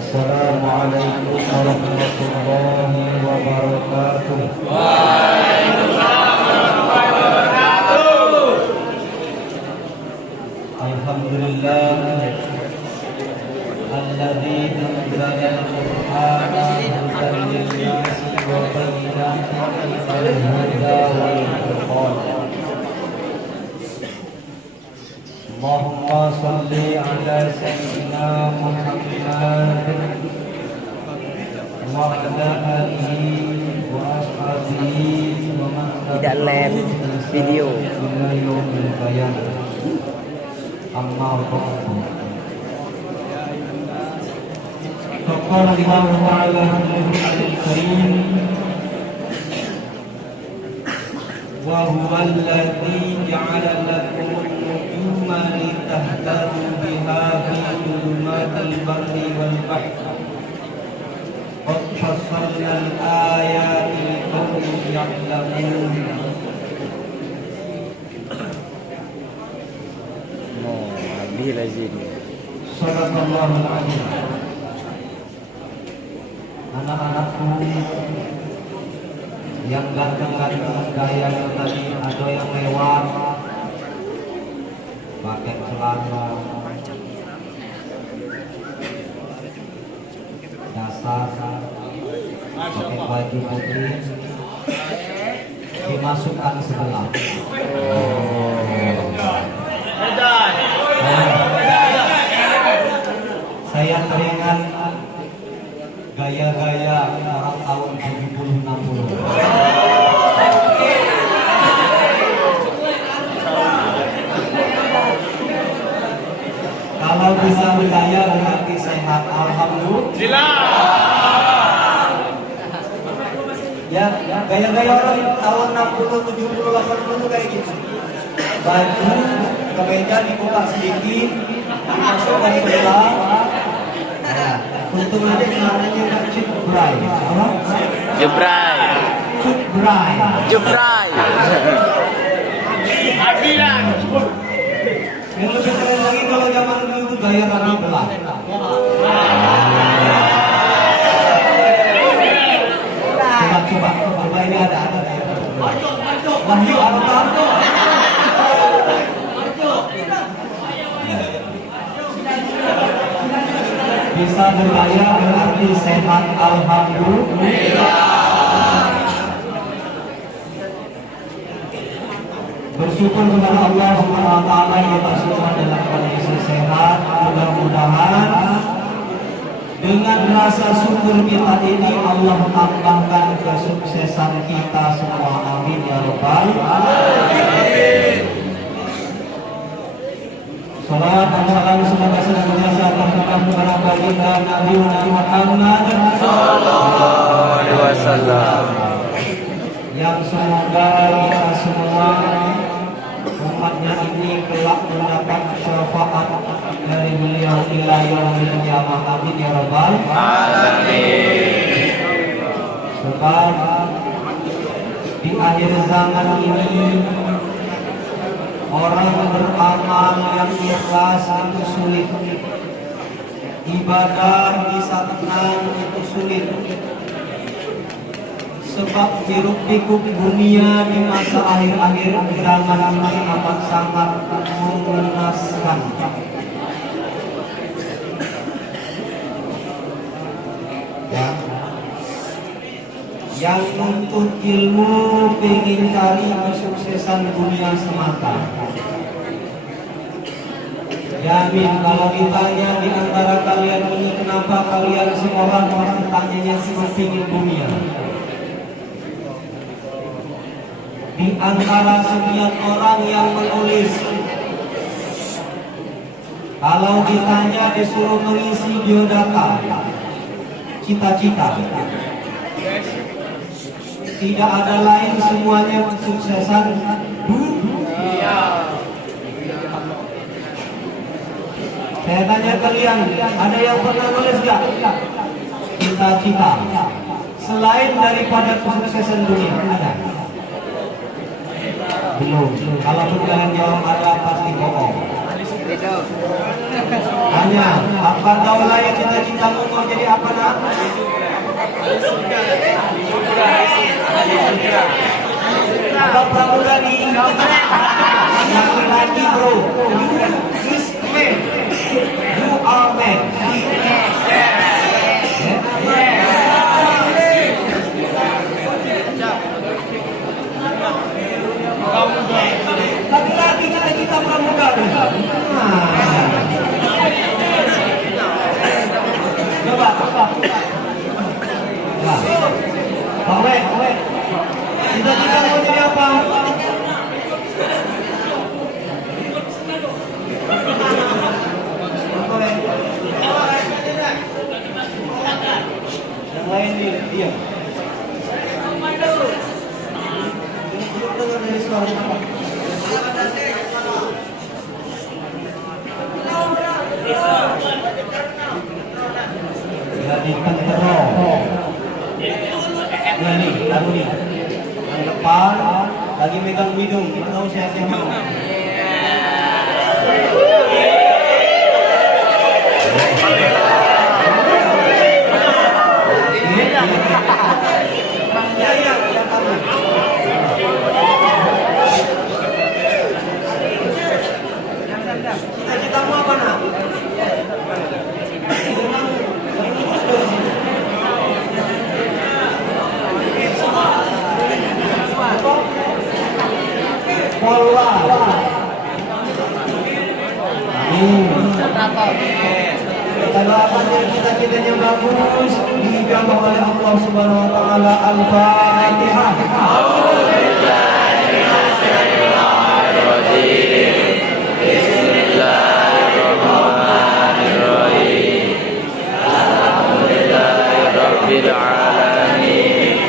Assalamualaikum warahmatullahi wabarakatuh. Alhamdulillah alladzi anzala al-Qur'ana hudan lin-nasi wa bayyinatin minal huda wal furqan. Allahumma salli ala sayyidina Muhammad wa ala alihi wa ashabihi wa man tidak live video. Amma ba'du. Qala Allah ta'ala al-karim wa huwa alladhi ja'ala lakum an-nujuma litahtadu biha fi dhulumatil barri wal bahri qad fassalna al-ayati liqaumin ya'lamun. Sadaqallahul azim. Anak-anakku yang ganteng-ganteng gayanya tadi, ada yang lewat pakai celana dasar, pakai baju putih, dimasukkan sebelah. Saya teringat gaya-gaya orang tahun 70-60. Kalau bisa bergaya berarti sehat, alhamdulillah. Ya, gaya-gaya orang tahun 60, 70, 80 kayak gitu. Baju kemeja dibuka sedikit, dimasukkan sebelah. Nah, untung aja celananya nggak cutbray. Apa? Jebrai. Cutbray. Jebrai. Abilan. Yang lebih keren lagi kalau zaman dulu itu gaya rambut belah. Coba ini ada. Wahyu apa? Bisa bergaya berarti sehat, alhamdulillah. Bersyukur kepada Allah Subhanahu wa taala yang kita semua dalam kondisi sehat. Mudah-mudahan dengan rasa syukur kita ini Allah tambahkan kesuksesan kita semua. Amin ya rabbal alamin. Salam dan salam semoga senantiasa tercurah kepada baginda Nabi Muhammad sallallahu alaihi wasallam, yang semoga kita semua umatnya ini kelak mendapat syafaat dari beliau ila yaumil qiyamah. Amin ya rabbal alamin. Sebab di akhir zaman ini orang beramal yang ikhlas itu sulit. Ibadah bisa tenang itu sulit. Sebab hiruk pikuk dunia di masa akhir-akhir zaman ini amat sangat mengenaskan. Ya. Yang nuntut ilmu ingin cari kesuksesan dunia semata. Yamin, kalau ditanya di antara kalian ini kenapa kalian seorang orang tanyanya cuma ingin dunia. Di antara sekian orang yang menulis, kalau ditanya disuruh mengisi biodata, cita-cita, tidak ada lain, semuanya kesuksesan dunia. Saya tanya kalian, ada yang pernah nulis gak cita-cita selain daripada kesuksesan dunia? Ada? Belum. Kalau kalian jawab ada, pasti bohong. Hanya, apa kau lain cita-citamu mau jadi apa nak? Apa pramugari? Laki-laki bro. You is man. You are man. Laki-laki cita-cita pramugari. Coba. Pak, cita-cita mau jadi apa? Yang lain diam. Dengar dari suara apa? Jadi tentara. Nah nih, lalu nih. Yang depan lagi megang hidung, tahu siapa yang mau? Cita-citamu apa nak? Pola. Kalau akan cita-citanya bagus, dijamah oleh Allah Subhanahu Wa Taala. Al-Fatihah. Bismillahirrahmanirrahim. Alhamdulillahirabbil alamin.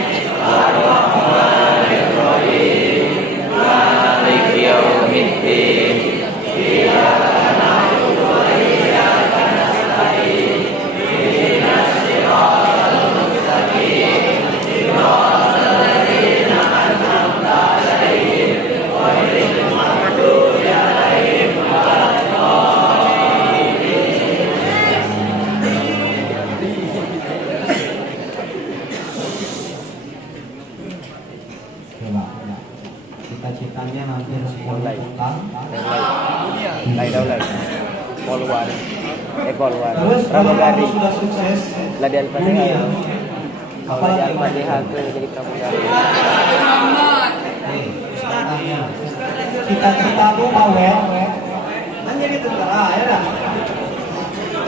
Arrahmanirrahim. Maliki yaumiddin. Iyyaka na'budu wa iyyaka nasta'in. Ihdinas siratal mustaqim. Siratal ladzina an'amta 'alaihim ghairil maghdubi 'alaihim cita-citanya hampir 10 tahun. Lai đâu là Polwan. Polwan. Terus kalau kamu sudah sukses Ladi Al-Fatihah. dunia, Kalau Ladi Al-Fatihah itu jadi pramugari. Tanya, cita-citamu awet, kan jadi tentara ya dah.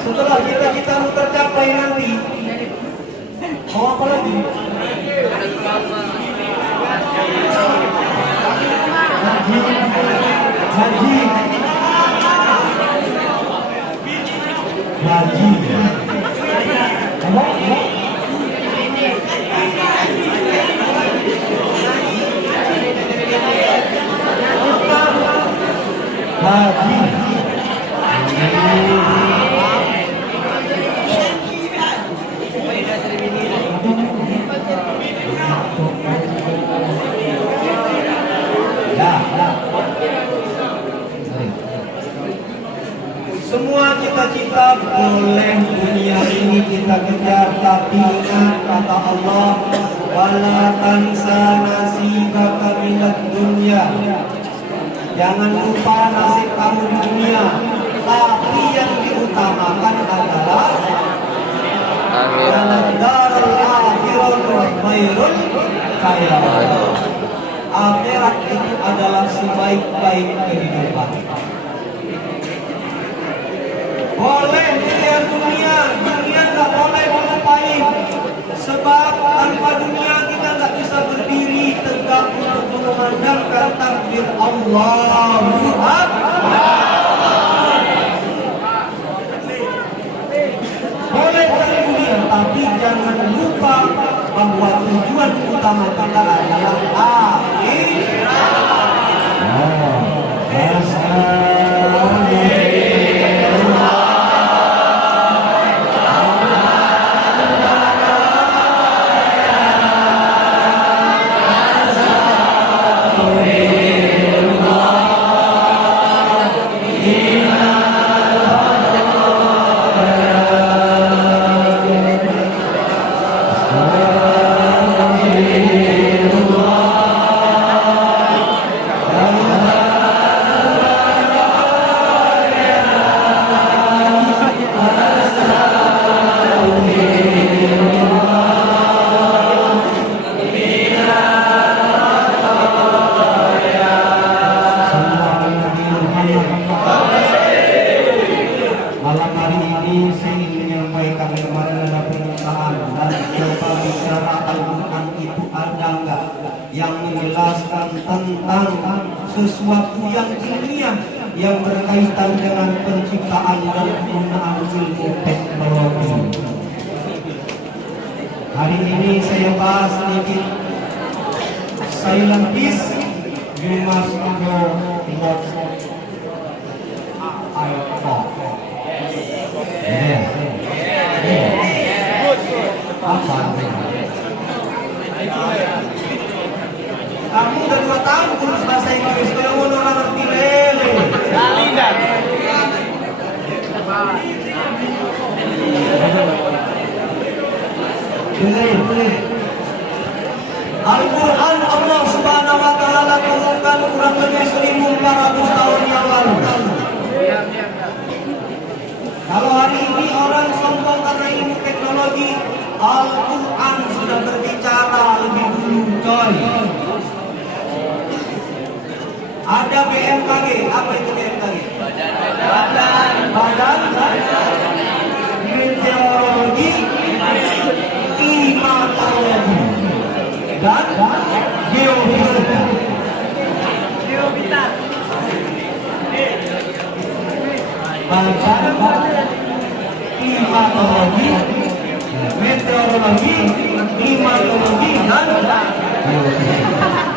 Setelah cita-citamu tercapai nanti, mau apa lagi? Haji. Semua cita-cita boleh dunia ini kita kejar, tapi ingat kata Allah, wala tansa nasibaka minad dunya. Jangan lupa nasib kamu di dunia, tapi yang diutamakan adalah darul akhiratu khairul khairat. Akhirat itu adalah sebaik-baik kehidupan. Boleh dilihat dunia nggak boleh melupain. Sebab tanpa dunia kita nggak bisa berdiri tegak untuk mengumandangkan takbir Allahu Akbar. Boleh cari dunia, tapi jangan lupa bahwa tujuan utama kita adalah akhirat. Inna ini saya ingin menyampaikan kemarin ada pernyataan dan coba bicara Al-Quran itu ada enggak yang menjelaskan tentang sesuatu yang ilmiah yang berkaitan dengan penciptaan dan penggunaan ilmu teknologi. Hari ini saya bahas sedikit silent piece. You must know what I talk. Apa? Kamu udah 2 tahun kursus bahasa Inggris, kalau mau orang ngerti lele. Al-Quran Allah Subhanahu wa Ta'ala turunkan kurang lebih 1400 tahun yang lalu. Kalau hari ini orang sombong karena ilmu teknologi, Al-Quran sudah berbicara lebih dulu, coy. Ada BMKG, apa itu BMKG? Badan Meteorologi, Klimatologi dan Geofisika. Badan Klimatologi, Meteorologi, Klimatologi dan Geofisika.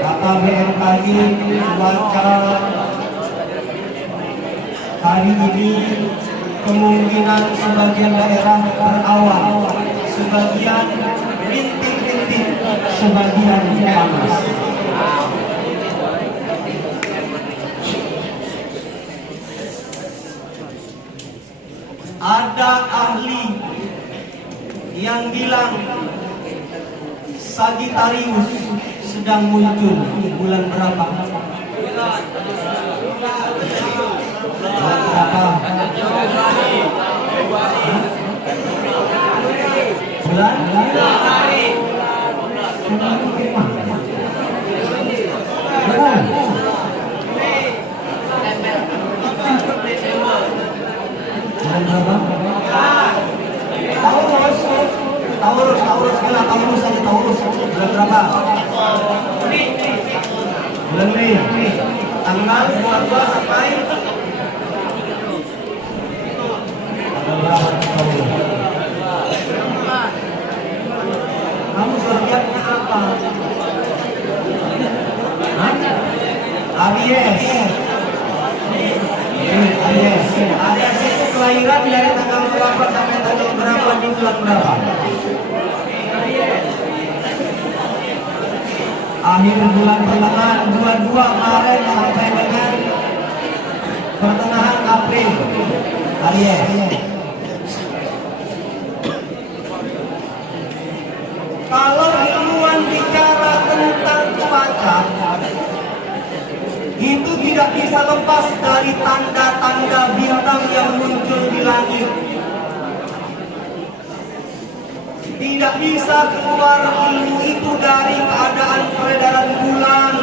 Kata BMKG cuaca hari ini kemungkinan sebagian daerah berawan, sebagian rintik-rintik, sebagian panas. Ada ahli yang bilang Sagittarius sedang muncul bulan berapa? Bulan Februari. Bulan berapa? Taurus, kena Taurus aja Taurus. Bulan berapa? Bulan Mei. Tanggal 22 sampai kamu zodiaknya apa? Aries. Aries itu kelahiran dari tanggal berapa sampai tanggal berapa di bulan berapa? Akhir bulan pertengahan 22 Maret sampai dengan pertengahan April. Aries. Kalau ilmuwan bicara tentang cuaca, itu tidak bisa lepas dari tanda-tanda bintang yang muncul di langit. Tidak bisa keluar ilmu itu dari keadaan peredaran bulan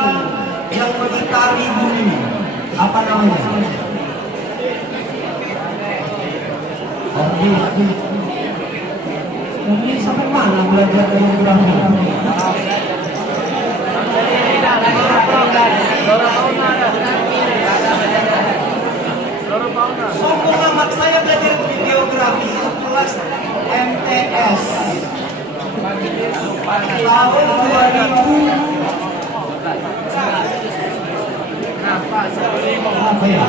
yang mengitari bumi. Apa namanya? Ini sampai mana belajar geografi? Sombong amat, saya belajar geografi itu kelas MTS tahun 2000. Apa ya?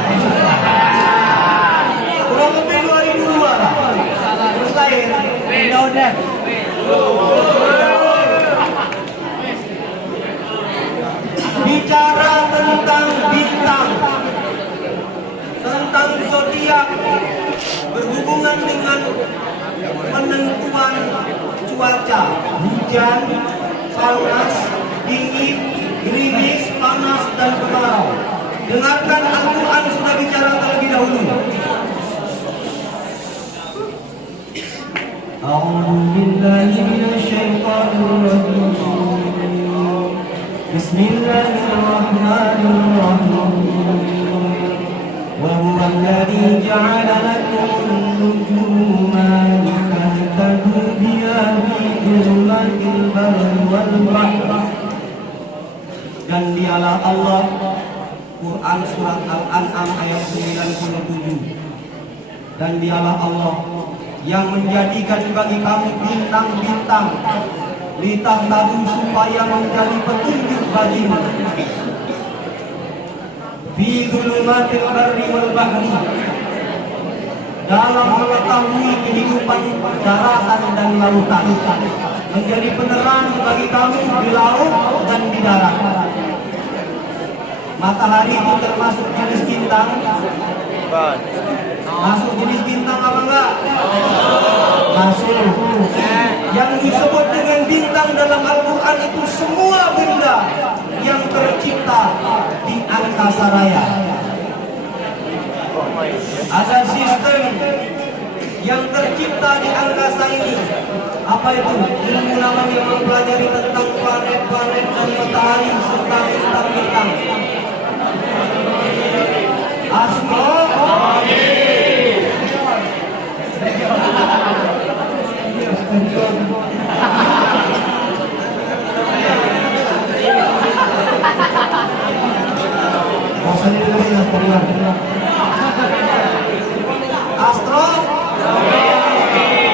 Kurang lebih 2002 lah. Terus lahir. Udah. Bicara tentang bintang, tentang zodiak, berhubungan dengan penentuan cuaca, hujan, panas, dingin, gerimis, panas, dan kemarau. Dengarkan Al-Quran sudah bicara terlebih dahulu. Bismillahirrahmanirrahim. Wa huwa alladhi ja'ala lakum dialah Allah. Quran surat Al-An'am ayat 97. Dan dialah Allah yang menjadikan bagi kamu bintang-bintang litahtabu supaya menjadi petunjuk bagimu. Fi dhulumatil barri wal bahri, dalam mengetahui kehidupan daratan dan lautan, menjadi penerang bagi kamu di laut dan di darat. Matahari itu termasuk jenis bintang. Masuk jenis bintang apa enggak? Masuk. Yang disebut dengan bintang dalam Al-Quran itu semua benda yang tercipta di angkasa raya. Ada sistem yang tercipta di angkasa ini. Apa itu? Ilmu namanya mempelajari tentang planet-planet dan matahari serta bintang-bintang. Astronomi.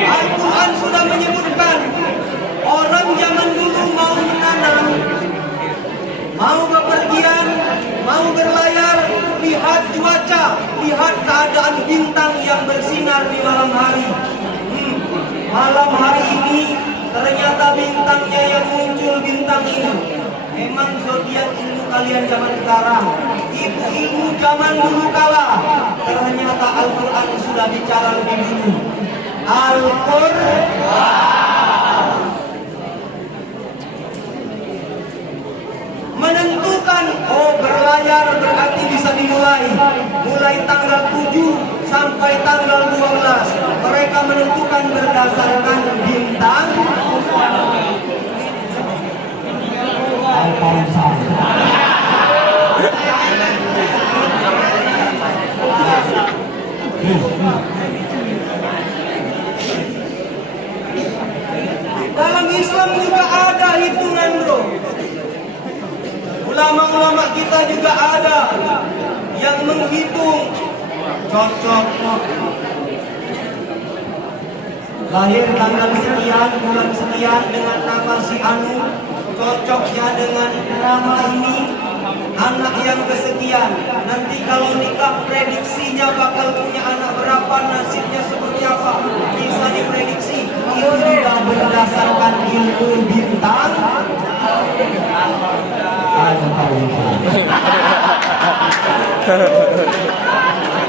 Al-Quran sudah menyebutkan orang zaman dulu mau menanam, mau bepergian, mau berlayar, lihat cuaca, lihat keadaan bintang yang bersinar di malam hari. Malam hari ini ternyata bintangnya yang muncul bintang ini. Memang zodiak ilmu kalian zaman sekarang, itu ilmu zaman dulu kala. Ternyata Al-Quran sudah bicara lebih dulu. Al-Quran menentukan, berlayar berarti bisa dimulai. Mulai tanggal 7 sampai tanggal 12. Mereka menentukan berdasarkan bintang. Dalam Islam juga ada hitungan, bro. Ulama-ulama kita juga ada yang menghitung cocok. Lahir tanggal sekian, bulan sekian dengan nama si Anu, cocoknya dengan nama ini, anak yang kesekian. Nanti kalau nikah prediksinya bakal punya anak berapa, nasibnya seperti apa, bisa diprediksi. Itu juga berdasarkan ilmu bintang.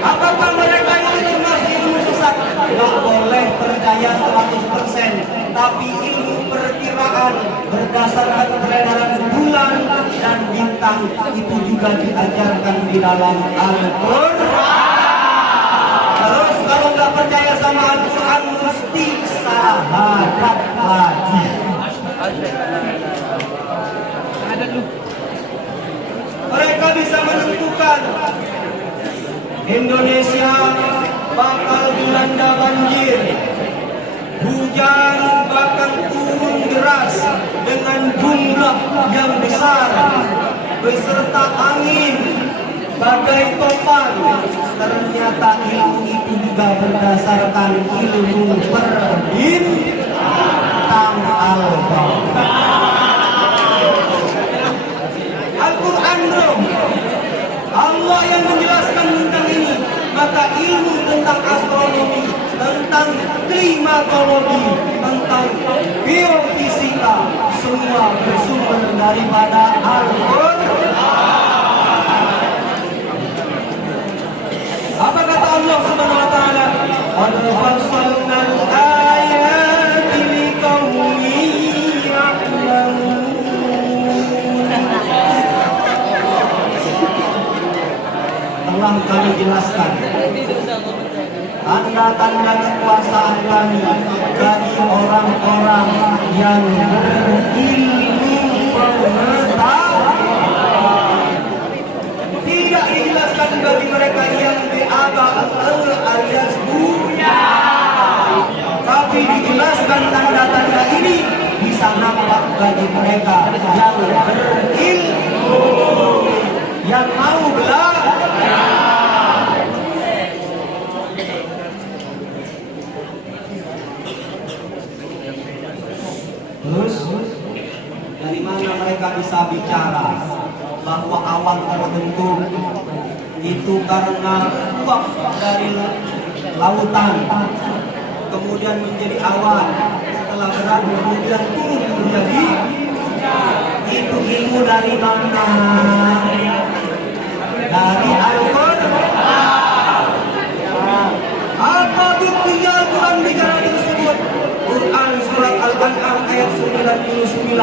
Apakah mereka ini termasuk ilmu sesat? Tidak boleh percaya 100%. Tapi ilmu perkiraan berdasarkan peredaran bulan dan bintang itu juga diajarkan di dalam Al-Quran. Terus kalau nggak percaya sama Al-Quran, mesti sahadat lagi. Mereka bisa menentukan Indonesia bakal dilanda banjir, hujan bakal turun deras dengan jumlah yang besar, beserta angin badai topan. Ternyata ilmu itu juga berdasarkan ilmu perbintang Al-Quran, bro. Allah yang menjelaskan tentang ini. Maka ilmu tentang astronomi, tentang klimatologi, tentang biofisika, semua bersumber daripada Al-Quran. Apa kata Allah Subhanahu wa taala? Qad fassalna al-ayati liqaumin ya'lamun. Telah kami jelaskan tanda-tanda kekuasaan kami bagi orang-orang yang berilmu pengetahuan. Tidak dijelaskan bagi mereka yang beaba alias buta, tapi dijelaskan tanda-tanda ini bisa nampak bagi mereka yang berilmu. Yang mau belajar. Terus dari mana mereka bisa bicara bahwa awan terbentuk itu karena uap dari lautan kemudian menjadi awan, setelah berat kemudian turun menjadi itu ilmu dari mana? Dari Al-Quran. Apa buktinya Al-Quran bicara tersebut? Quran surat Al-An'am ayat 99.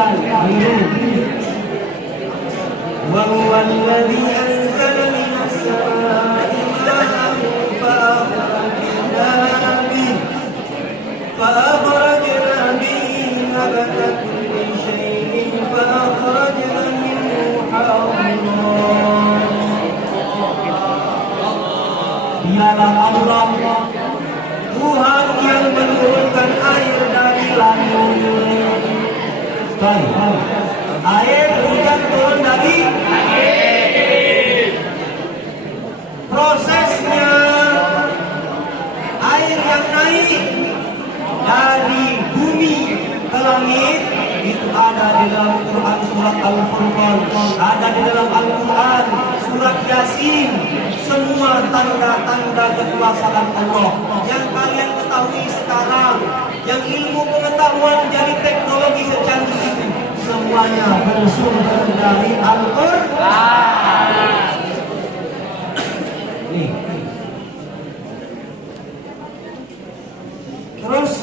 Wa huwa alladhi anzala minas samaa'i ma'an فأخرجنا به نبات كل شيء فأخرجنا منه حاضرا. Dialah Allah Tuhan yang menurunkan air dari langit. Baik. Air hujan turun dari prosesnya air yang naik dari bumi ke langit itu ada di dalam Quran surat Al-Furqan, ada di dalam Al-Quran surat Yasin. Semua tanda-tanda kekuasaan Allah yang kalian ketahui sekarang, yang ilmu pengetahuan jadi teknologi secanggih itu, semuanya bersumber dari Al-Quran. Nih. Terus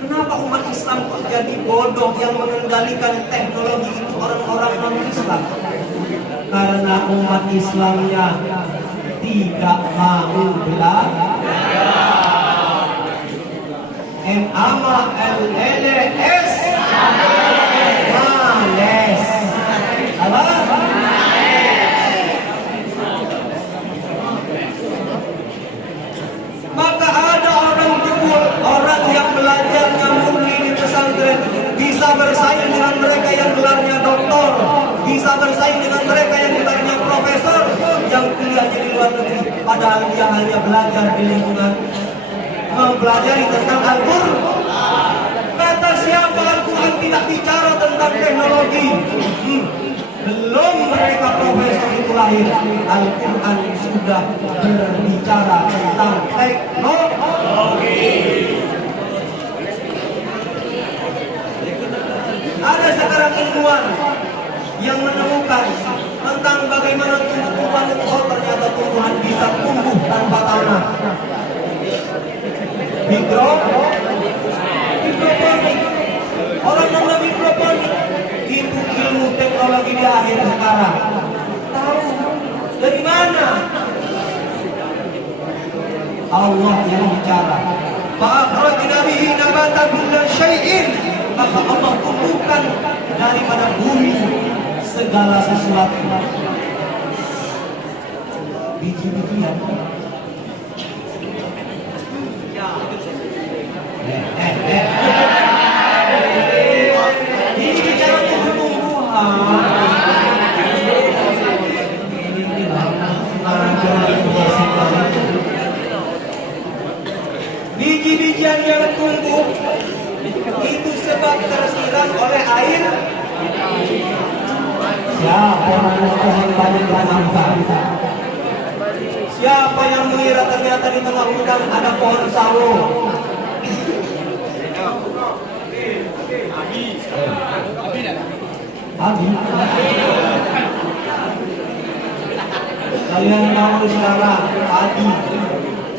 kenapa umat Islam kok jadi bodoh yang mengendalikan teknologi itu orang-orang non-Islam? Karena umat Islamnya tidak mau belajar. M-A-M-L-L-S males. Apa? Maka ada orang jebul, orang yang belajarnya murni di pesantren bisa bersaing dengan mereka yang gelarnya doktor, bisa bersaing dengan mereka yang gelarnya profesor, yang kuliahnya di luar negeri, padahal dia hanya belajar di lingkungan mempelajari tentang Al-Quran. Kata siapa Al-Quran tidak bicara tentang teknologi? Belum mereka profesor itu lahir, Al-Quran sudah berbicara tentang teknologi. Ada sekarang ilmuwan yang menemukan tentang bagaimana tumbuhan itu, oh ternyata tumbuhan bisa tumbuh tanpa tanah. Mikroponik. Orang namanya mikroponik. Itu ilmu teknologi di akhir sekarang. Tahu dari mana? Allah yang bicara. Fa'akhrajna bihi nabata kulla syai'in. Maka Allah tumbuhkan daripada bumi segala sesuatu. Biji-bijian. Ini bicara tumbuh-tumbuhan. Biji-bijian yang tumbuh itu sebab tersiram oleh air. Siapa yang menguasai banyak tanah? Siapa yang mengira ternyata di tengah hutan ada pohon sawo? Abi. Kalian tahu sekarang padi.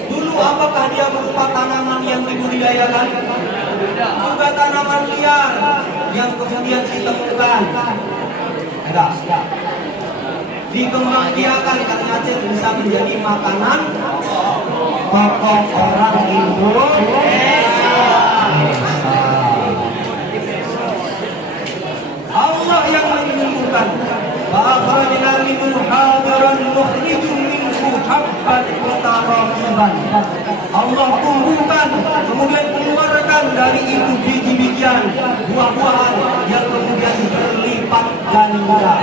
Dulu apakah dia berupa tanaman yang dibudidayakan? Juga tanaman liar yang kemudian ditemukan. Enggak. Dikembangbiakan karena bisa menjadi makanan pokok orang Indonesia. Allah yang menyembuhkan. Fa'akhrajna minhu hadiran nukhriju minhu habban mutarakiban. Allah tumbuhkan, kemudian keluarkan dari itu biji-bijian, buah-buahan yang kemudian berlipat ganda.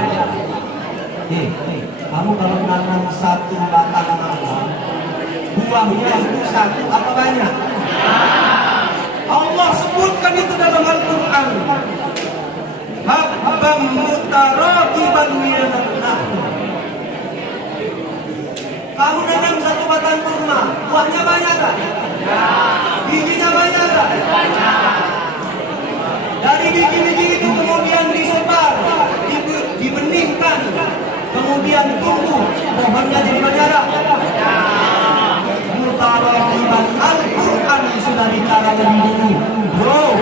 Kamu kalau nanam satu batang mangga, buahnya itu satu apa banyak? Allah sebutkan itu dalam Al-Quran. Habban mutarakiban minan nahl. Kamu nanam satu batang kurma, buahnya banyak kan? Bijinya banyak kan? Dari biji-biji itu kemudian disebar, dibenihkan, kemudian tumbuh, pohonnya jadi banyak kan? Mutarakiban, Al-Quran sudah bicara lebih dulu. Bro,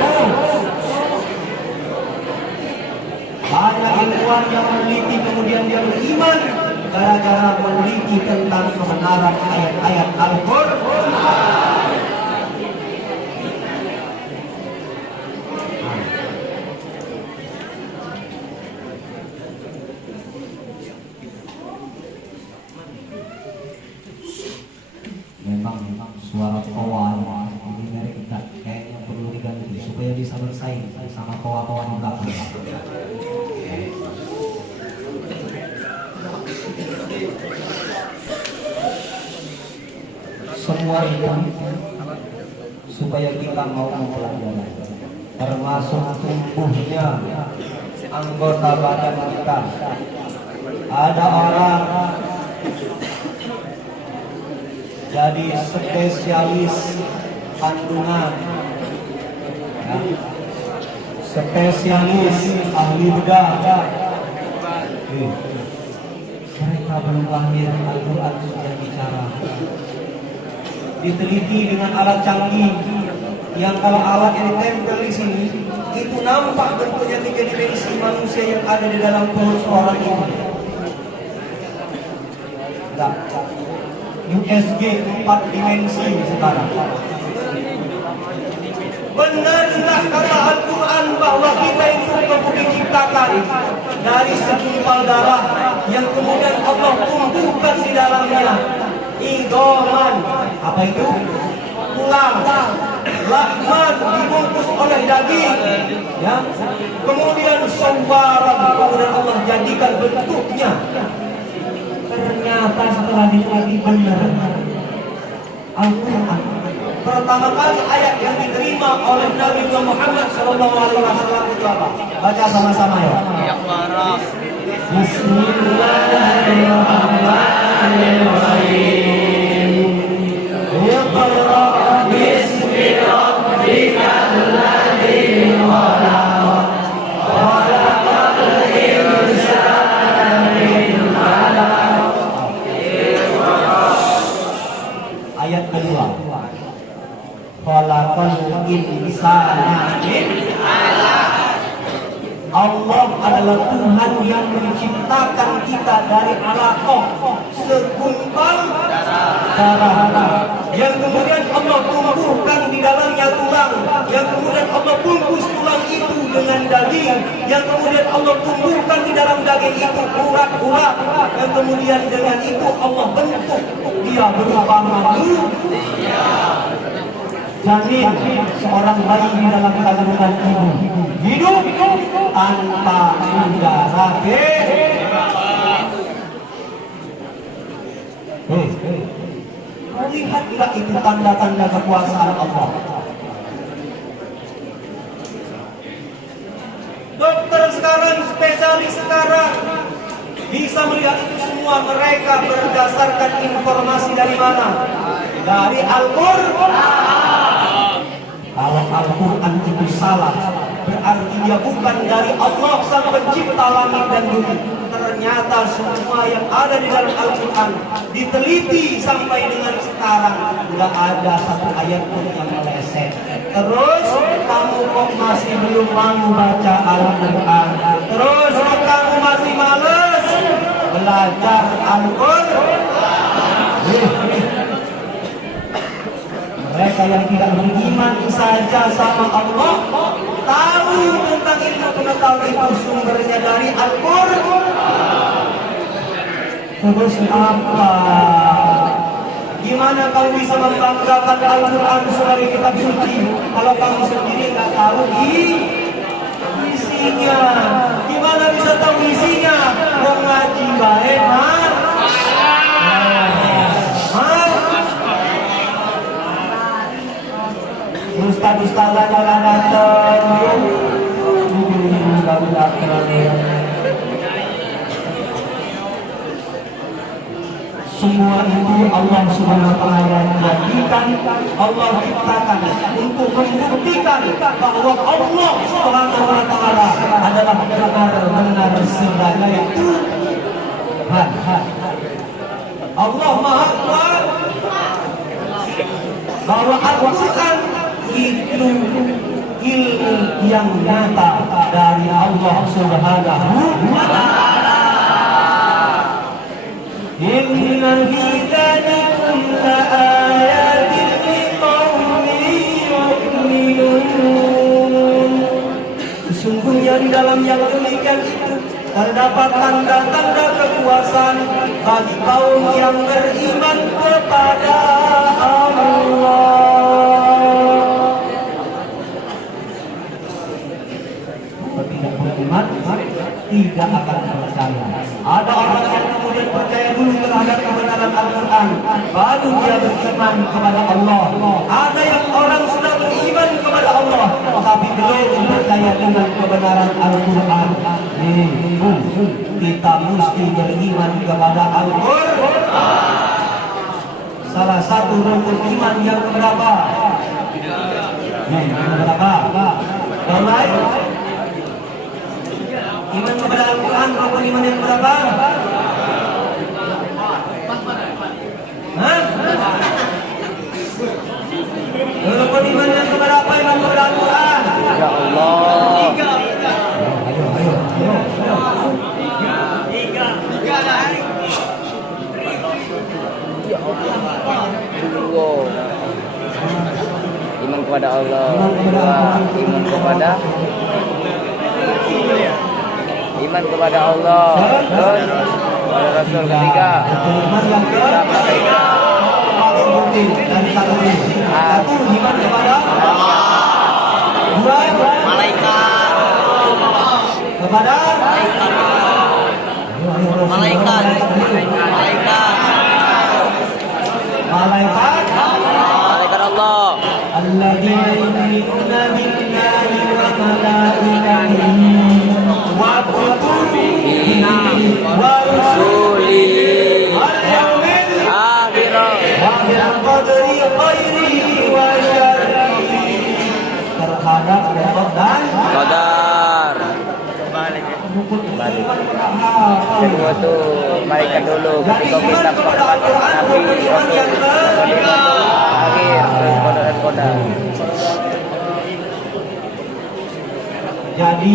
banyak ilmuwan yang meneliti kemudian dia beriman gara-gara meneliti tentang kebenaran ayat-ayat Al-Quran. Memang suara toa ini dari kita kayaknya perlu diganti supaya bisa bersaing sama toa-toa di belakang. Semua itu supaya kita mau mempelajari, termasuk tumbuhnya anggota badan kita. Ada orang jadi spesialis kandungan, ya, spesialis ahli bedah. Mereka belum lahir, Al-Quran sudah bicara. Diteliti dengan alat canggih yang kalau alat yang ditempel di sini itu nampak bentuknya 3 dimensi manusia yang ada di dalam perut seorang ini. USG 4 dimensi sekarang. Benarlah kata Al-Quran bahwa kita itu diciptakan dari segumpal darah yang kemudian Allah tumbuhkan di dalamnya idoman. Apa itu? Tulang. Lahman dibungkus oleh daging, ya. Kemudian sawaran, kemudian Allah jadikan bentuknya. Ternyata setelah diteliti benar Al-Quran. Pertama kali ayat yang diterima oleh Nabi Muhammad SAW itu apa? Baca sama-sama ya. Bismillahirrahmanirrahim. Iqra bismi rabbikal ladzi khalaq. Khalaqal insana min 'alaq. Ayat kedua. Khalaqal insana min 'alaq. Allah adalah Tuhan yang menciptakan kita dari alaqah, segumpal darah, yang kemudian Allah tumbuhkan di dalamnya tulang, yang kemudian Allah bungkus tulang itu dengan daging, yang kemudian Allah tumbuhkan di dalam daging itu urat-urat, yang kemudian dengan itu Allah bentuk dia berupa manusia. Janin seorang bayi di dalam kandungan ibu hidup tanpa udara. Lihat enggak itu tanda-tanda kekuasaan Allah. Dokter sekarang, spesialis sekarang bisa melihat itu semua. Mereka berdasarkan informasi dari mana? Dari Al-Quran. Kalau Al-Quran itu salah, berarti dia bukan dari Allah sang pencipta langit dan bumi. Ternyata semua yang ada di dalam Al-Quran diteliti sampai dengan sekarang nggak ada satu ayat pun yang meleset. Terus kamu kok masih belum mau baca Al-Quran? Terus kamu masih males belajar Al-Quran? Mereka yang tidak beriman saja sama Allah tahu tentang ilmu pengetahuan itu sumbernya dari Al-Quran. Terus apa? Gimana kamu bisa membanggakan Al-Quran sebagai kitab suci kalau kamu sendiri nggak tahu isinya. Gimana bisa tahu isinya? Wong ngaji bae, Mas. Ustaz-ustaz jangan datang. Semua itu Allah Subhanahu wa taala jadikan, Allah ciptakan untuk membuktikan bahwa Allah Subhanahu wa taala adalah benar-benar sebagai Tuhan. Allah Maha Kuasa. Bahwa Al-Quran itu ilmu yang nyata dari Allah Subhanahu wa taala. Inna fi dzalikum laayatin liqaumin yu'minun. Sesungguhnya di dalam yang demikian itu terdapat tanda-tanda kekuasaan bagi kaum yang beriman kepada Allah. Tidak beriman tidak akan percaya. Ada orang yang kemudian percaya dulu terhadap kebenaran Al-Quran, baru dia beriman kepada Allah. Ada yang orang sudah beriman kepada Allah, tapi belum percaya dengan kebenaran Al-Quran. Kita mesti beriman kepada Al-Quran. Salah satu rukun iman yang berapa? Berapa? Yang lain? Iman kepada Al-Quran, rukun iman yang berapa? Hah? Rukun iman yang berapa? Iman kepada Al-Quran? Ya Allah. Tunggu. Iman kepada Allah. Iman kepada Allah. Terus kepada Rasul ketiga. Iman yang ketiga. Satu, iman kepada dua, malaikat. kepada Malaikat. Malaikat Allah. Alladzina yu'minuna billahi wa malaikatihi wa kutubihi wa rusulihi wal yawmil akhir wa bil qadri khairihi wa syarrihi. Terhadap dan Qadar. Balik. Kedua tuh malaikat dulu, ketiga kita Nabi, akhir qadar. Jadi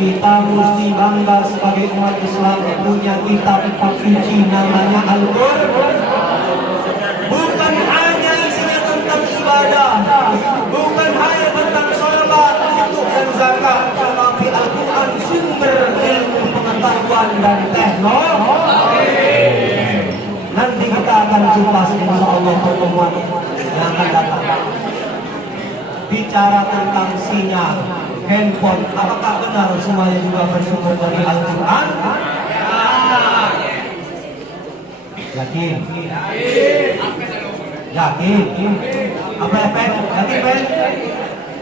kita mesti bangga sebagai umat Islam punya kitab suci namanya Al-Quran. Bukan hanya isinya tentang ibadah, bukan hanya tentang sholat, dan zakat, tetapi Al-Quran sumber ilmu pengetahuan dan teknologi. Nanti kita akan kupas insya Allah pertemuan yang akan datang. Bicara tentang sinyal handphone, apakah benar semuanya juga bersumber dari Al-Quran? Yakin? Yakin? Apa efek? Yakin, Ben?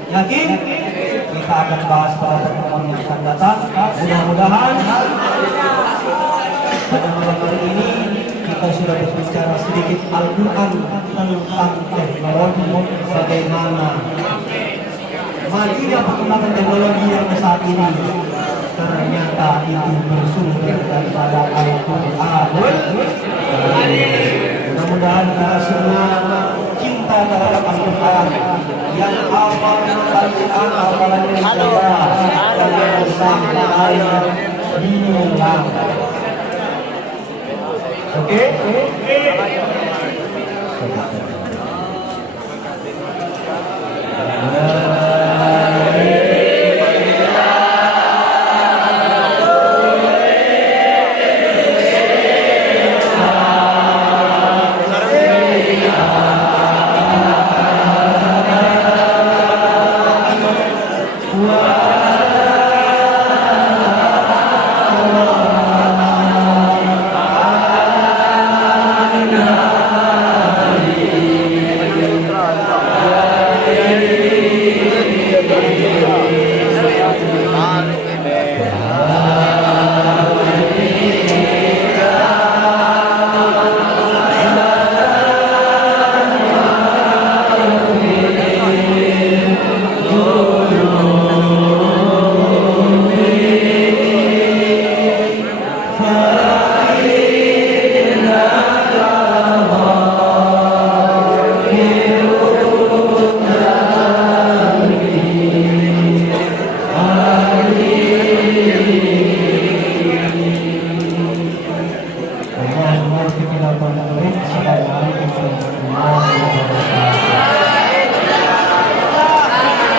Yakin? Kita akan bahas pada pertemuan yang akan datang. Mudah-mudahan pada malam hari ini kita sudah berbicara sedikit Al-Quran tentang teknologi bagaimana majunya perkembangan teknologi yang saat ini ternyata itu bersumber daripada Al-Quran. Mudah-mudahan kita semua cinta terhadap Al-Quran, yang hafal Al-Quran hafalannya dijaga dan sampai hilang. Oke?